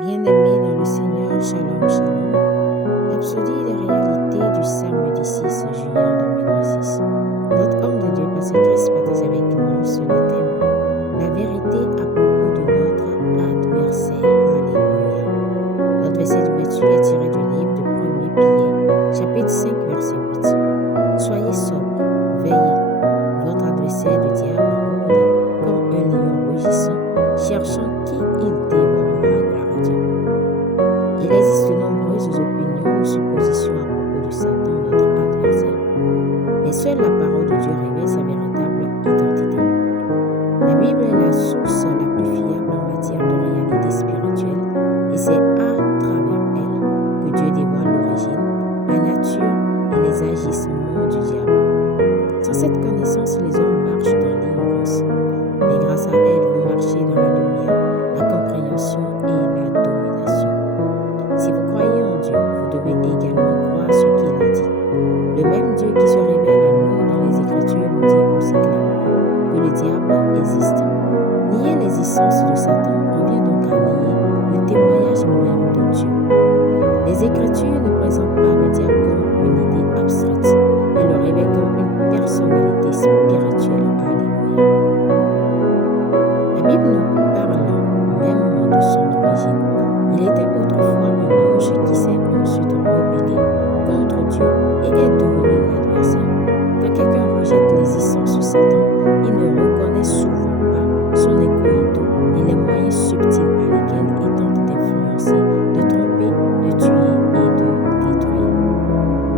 Bien-aimés dans le Seigneur, shalom, shalom. Rhapsodie des réalités du samedi 6 juillet 2026. Notre homme de Dieu, Pasteur Christ, partage avec nous sur le thème la vérité à propos de notre adversaire. Alléluia. Notre verset d'ouverture est tiré du livre de 1er Pierre, chapitre 5, verset 8. Soyez sobres, veillez. Votre adversaire, le diable, rôde comme un lion rugissant, cherchant qui il dévorera. Gloire à Dieu. Il existe de nombreuses opinions ou suppositions à propos de Satan, notre adversaire. Mais seule la parole de Dieu révèle sa véritable identité. La Bible est la source la plus fiable en matière de réalité spirituelle, et c'est à travers elle que Dieu dévoile l'origine, la nature et les agissements du diable. Sans cette connaissance, les hommes marchent dans l'ignorance, mais grâce à elle, vous marchez dans la lumière, la compréhension et la domination. Si vous croyez en Dieu, vous devez également croire ce qu'il a dit. Le même Dieu qui se révèle à nous dans les Écritures nous dit aussi clairement que le diable existe. Nier l'existence de Satan revient donc à nier le témoignage même de Dieu. Les Écritures ne présentent pas le diable comme une idée abstraite, elles le révèlent comme une personnalité spirituelle. Alléluia. La Bible nous parle même de son origine. Il était autrefois un ange qui s'est ensuite rebellé contre Dieu et est devenu l'adversaire. Quand quelqu'un rejette l'existence de Satan, il ne reconnaît souvent pas son incognito et les moyens subtils par lesquels il tente d'influencer, de tromper, de tuer et de détruire.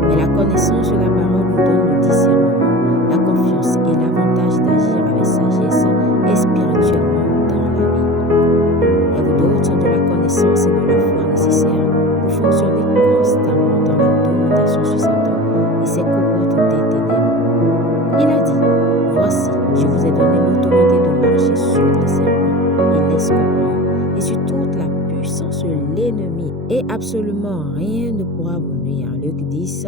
Mais la connaissance de la parole vous donne le discernement, la confiance et l'avantage d'agir avec sagesse et spirituellement dans la vie. Elle vous dote de la connaissance et de la foi nécessaires pour fonctionner constamment dans la domination sur Satan et ses cohortes des ténèbres. Il a dit, « Voici, je vous ai donné l'autorité de marcher sur les serpents et les scorpions et sur toute la puissance de l'ennemi, et absolument rien ne pourra vous nuire. » Luc 10,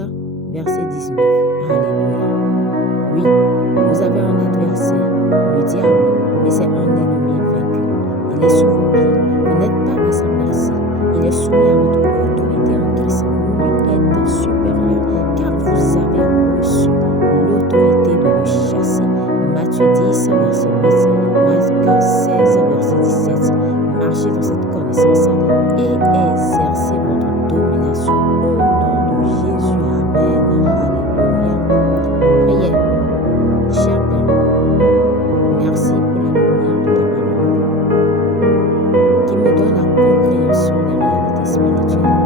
verset 19. Alléluia. Oui, vous avez un adversaire, le diable, mais c'est un ennemi vaincu. Il est sous vos pieds. Vous n'êtes pas à sa merci. Il est soumis à votre autorité en Christ. Vous lui êtes supérieur, car vous avez reçu l'autorité de le chasser. Matthieu 10, verset 8, Marc 16, verset 17. Marchez dans cette connaissance et exercez votre domination au nom de Jésus. Amen. Alléluia. Prière. Cher Père, merci pour la lumière de ta parole qui me donne la compréhension des réalités spirituelles.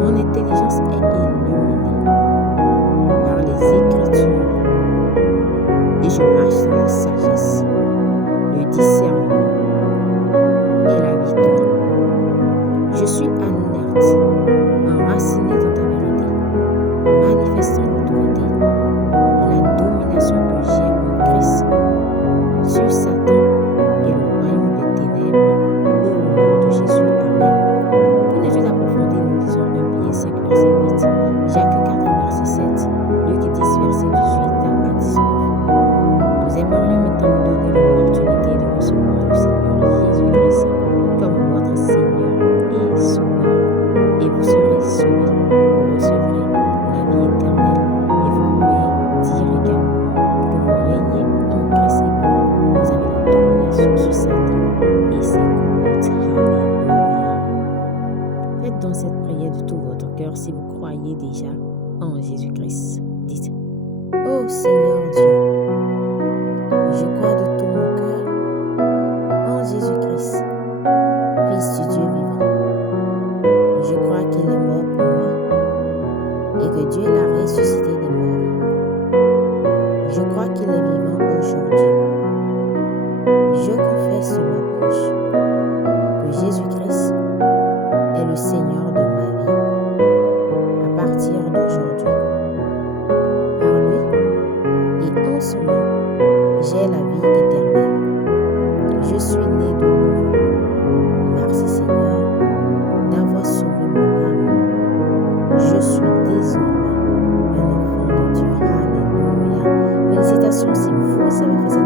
Mon intelligence est illuminée par les Écritures et je marche dans la sagesse, le discernement et la victoire. Je suis alerte, enracinée dans ta vérité, manifestant l'autorité et la domination que j'ai en Christ sur Satan et le royaume des ténèbres, au nom de Jésus. Amen. Pour une étude approfondie, nous lisons 1 Pierre 5, verset 8, Jacques 4, verset 7, Luc 10, verset 18 à 19. Nous aimerions maintenant vous donner l'opportunité de recevoir le Seigneur Jésus-Christ comme votre Seigneur et Sauveur, et vous serez sauvés. Vous recevrez la vie éternelle et vous pouvez dire également que vous régnez en Christ et que vous avez la domination sur Satan et ses cohortes. Alléluia. Faites donc cette prière de tout votre cœur si vous croyez déjà en Jésus-Christ. Dites, ô Seigneur Dieu, je crois de tout mon cœur en Jésus-Christ, Fils du Dieu vivant. Je crois qu'il est mort pour moi et que Dieu l'a ressuscité des morts. Je crois qu'il est vivant aujourd'hui. Je confesse de ma bouche que Jésus-Christ est le Seigneur de ma vie à partir d'aujourd'hui. Par lui et en son nom, j'ai la vie éternelle. Je suis né de nouveau. Merci Seigneur d'avoir sauvé mon âme. Je suis désormais un enfant de Dieu. Alléluia. Félicitations si vous avez fait cette